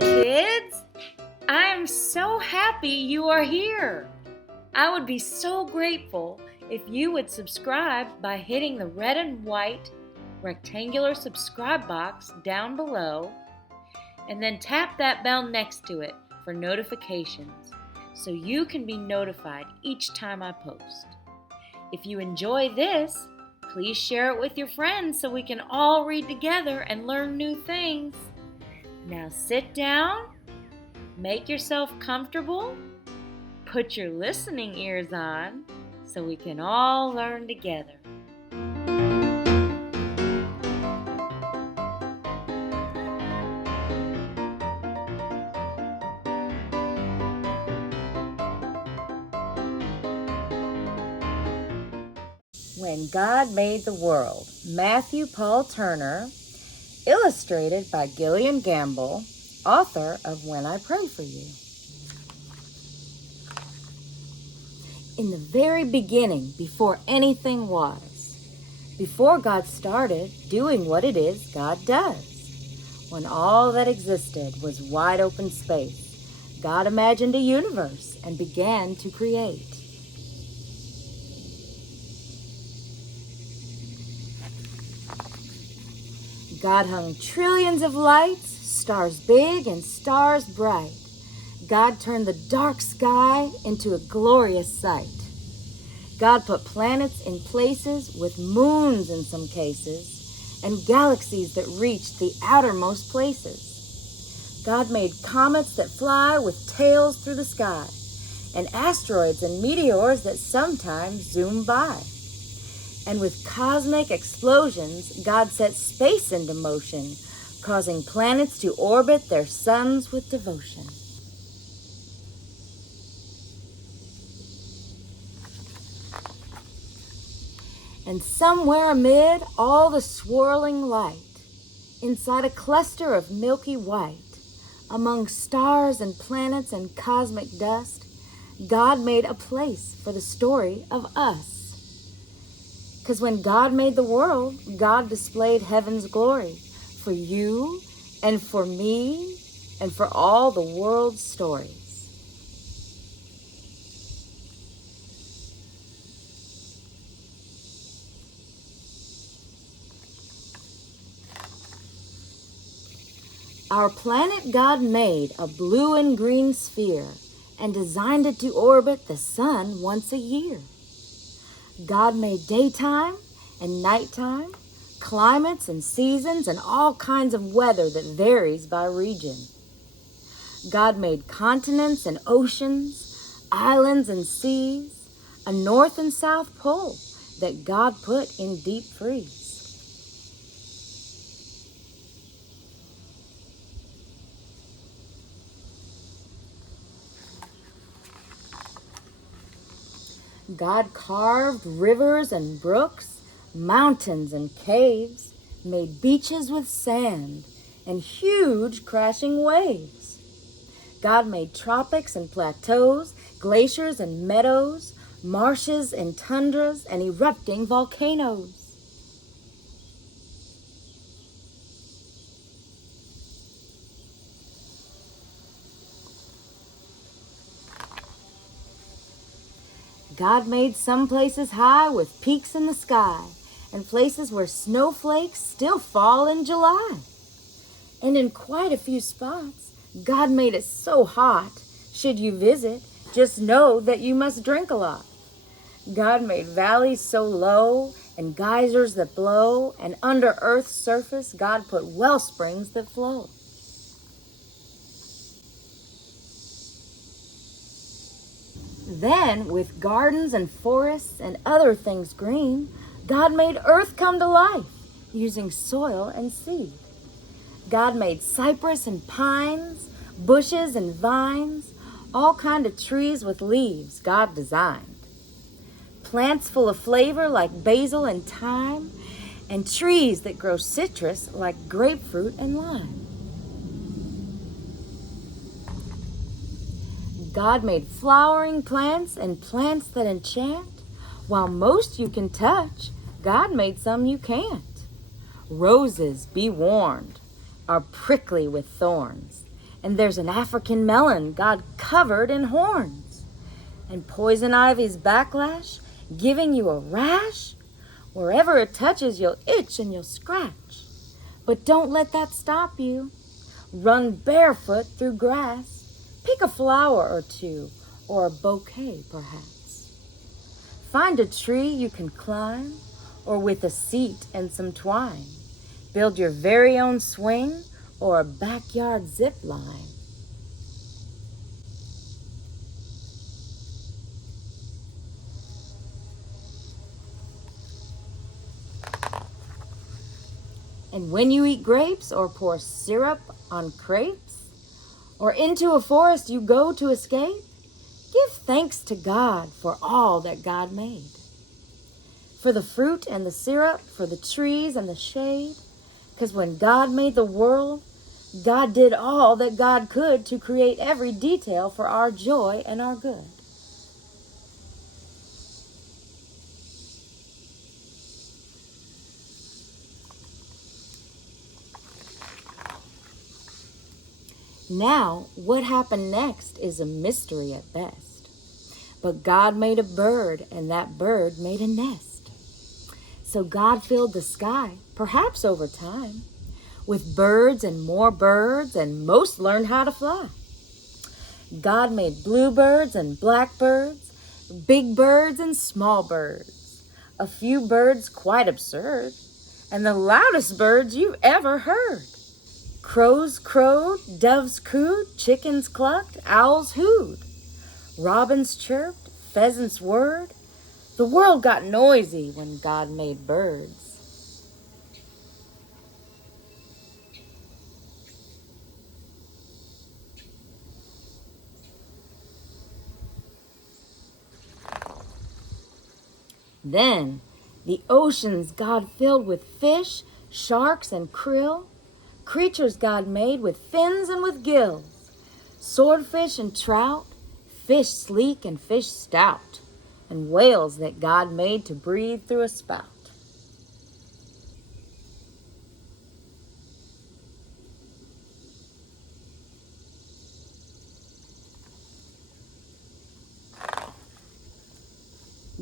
kids! I am so happy you are here. I would be so grateful if you would subscribe by hitting the red and white rectangular subscribe box down below and then tap that bell next to it for notifications so you can be notified each time I post. If you enjoy this, please share it with your friends so we can all read together and learn new things. Now sit down, make yourself comfortable, put your listening ears on so we can all learn together. When God Made the World, Mathew Paul Turner, illustrated by Gillian Gamble, author of When I Pray for You. In the very beginning, before anything was, before God started doing what it is God does, when all that existed was wide open space, God imagined a universe and began to create. God hung trillions of lights, stars big and stars bright. God turned the dark sky into a glorious sight. God put planets in places with moons in some cases and galaxies that reached the outermost places. God made comets that fly with tails through the sky and asteroids and meteors that sometimes zoom by. And with cosmic explosions, God set space into motion, causing planets to orbit their suns with devotion. And somewhere amid all the swirling light, inside a cluster of milky white, among stars and planets and cosmic dust, God made a place for the story of us. 'Cause when God made the world, God displayed heaven's glory for you and for me and for all the world's stories. Our planet God made a blue and green sphere and designed it to orbit the sun once a year. God made daytime and nighttime, climates and seasons, and all kinds of weather that varies by region. God made continents and oceans, islands and seas, a north and south pole that God put in deep freeze. God carved rivers and brooks, mountains and caves, made beaches with sand and huge crashing waves. God made tropics and plateaus, glaciers and meadows, marshes and tundras, and erupting volcanoes. God made some places high with peaks in the sky and places where snowflakes still fall in July. And in quite a few spots, God made it so hot, should you visit, just know that you must drink a lot. God made valleys so low and geysers that blow, and under Earth's surface, God put well springs that flow. Then, with gardens and forests and other things green, God made earth come to life using soil and seed. God made cypress and pines, bushes and vines, all kind of trees with leaves God designed. Plants full of flavor like basil and thyme, and trees that grow citrus like grapefruit and lime. God made flowering plants and plants that enchant. While most you can touch, God made some you can't. Roses, be warned, are prickly with thorns, And there's an African melon God covered in horns. And poison ivy's backlash giving you a rash. Wherever it touches, you'll itch and you'll scratch. But don't let that stop you. Run barefoot through grass. Pick a flower or two, or a bouquet perhaps. Find a tree you can climb, or with a seat and some twine. Build your very own swing or a backyard zip line. And when you eat grapes or pour syrup on crepes, or into a forest you go to escape, give thanks to God for all that God made. For the fruit and the syrup, for the trees and the shade, because when God made the world, God did all that God could to create every detail for our joy and our good. Now, what happened next is a mystery at best. But God made a bird, and that bird made a nest. So God filled the sky, perhaps over time, with birds and more birds, and most learned how to fly. God made bluebirds and blackbirds, big birds and small birds, a few birds quite absurd, and the loudest birds you've ever heard. Crows crowed, doves cooed, chickens clucked, owls hooed. Robins chirped, pheasants whirred. The world got noisy when God made birds. Then the oceans God filled with fish, sharks, and krill, creatures God made with fins and with gills, swordfish and trout, fish sleek and fish stout, and whales that God made to breathe through a spout.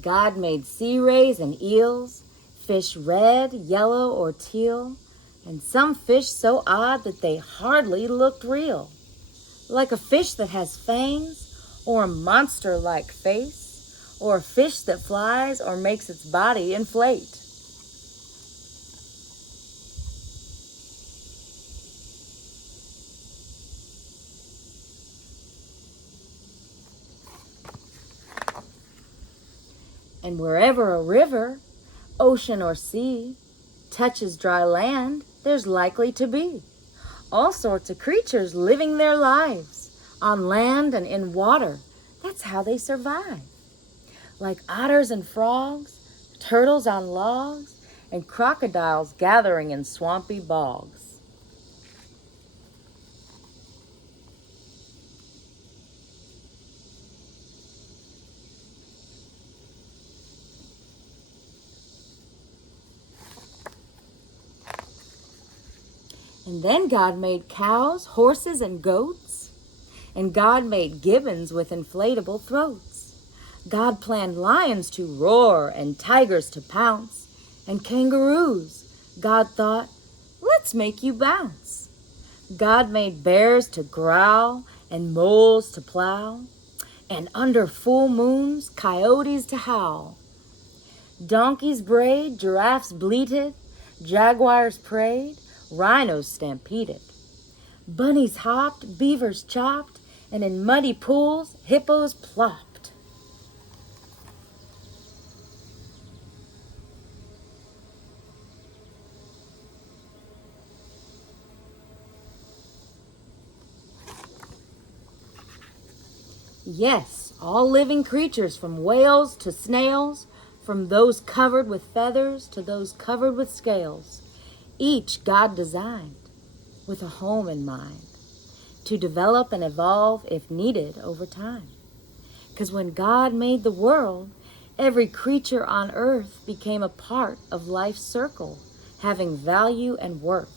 God made sea rays and eels, fish red, yellow, or teal, and some fish so odd that they hardly looked real, like a fish that has fangs, or a monster-like face, or a fish that flies or makes its body inflate. And wherever a river, ocean or sea, touches dry land, there's likely to be all sorts of creatures living their lives on land and in water. That's how they survive. Like otters and frogs, turtles on logs, and crocodiles gathering in swampy bogs. And then God made cows, horses, and goats. And God made gibbons with inflatable throats. God planned lions to roar and tigers to pounce. And kangaroos, God thought, let's make you bounce. God made bears to growl and moles to plow. And under full moons, coyotes to howl. Donkeys brayed, giraffes bleated, jaguars prayed, rhinos stampeded. Bunnies hopped, beavers chopped, and in muddy pools, hippos plopped. Yes, all living creatures, from whales to snails, from those covered with feathers to those covered with scales. Each God designed with a home in mind to develop and evolve if needed over time. Because when God made the world, every creature on earth became a part of life's circle, having value and worth.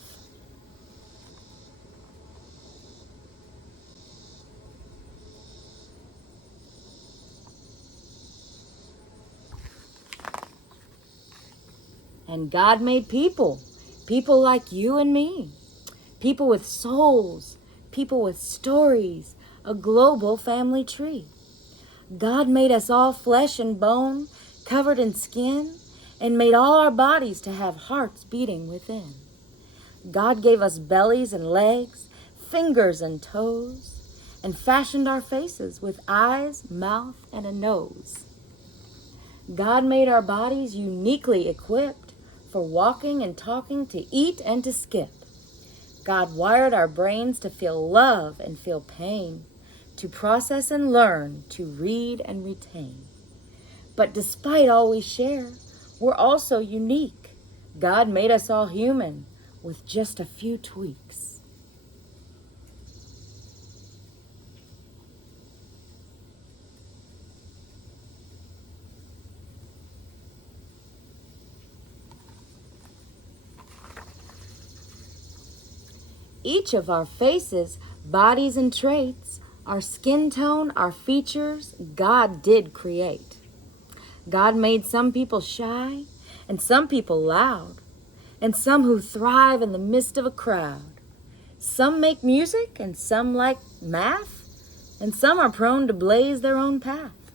And God made people, people like you and me, people with souls, people with stories, a global family tree. God made us all flesh and bone, covered in skin, and made all our bodies to have hearts beating within. God gave us bellies and legs, fingers and toes, and fashioned our faces with eyes, mouth, and a nose. God made our bodies uniquely equipped for walking and talking, to eat and to skip. God wired our brains to feel love and feel pain, to process and learn, to read and retain. But despite all we share, we're also unique. God made us all human with just a few tweaks. Each of our faces, bodies, and traits, our skin tone, our features, God did create. God made some people shy and some people loud, and some who thrive in the midst of a crowd. Some make music and some like math, and some are prone to blaze their own path.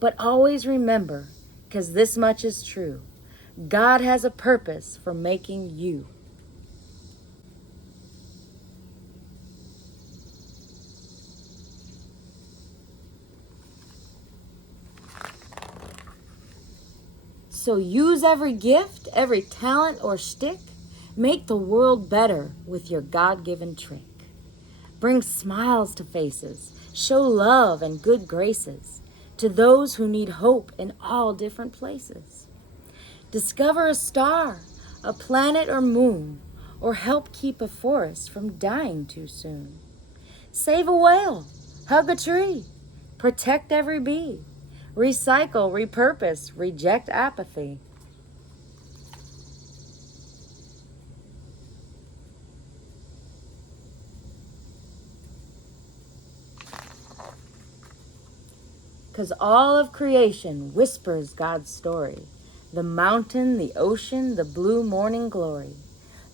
But always remember, 'cause this much is true, God has a purpose for making you. So use every gift, every talent or stick. Make the world better with your God-given trick. Bring smiles to faces. Show love and good graces to those who need hope in all different places. Discover a star, a planet or moon, or help keep a forest from dying too soon. Save a whale, hug a tree, protect every bee. Recycle, repurpose, reject apathy. Because all of creation whispers God's story. The mountain, the ocean, the blue morning glory.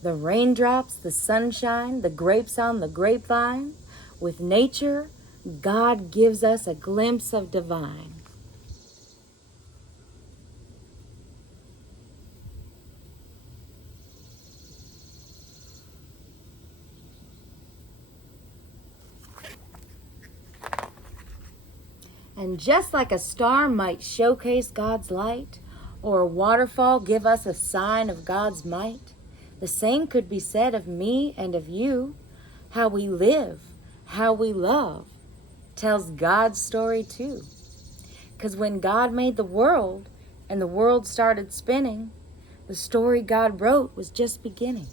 The raindrops, the sunshine, the grapes on the grapevine. With nature, God gives us a glimpse of divine. And just like a star might showcase God's light, or a waterfall give us a sign of God's might, the same could be said of me and of you. How we live, how we love, tells God's story too. 'Cause when God made the world and the world started spinning, the story God wrote was just beginning.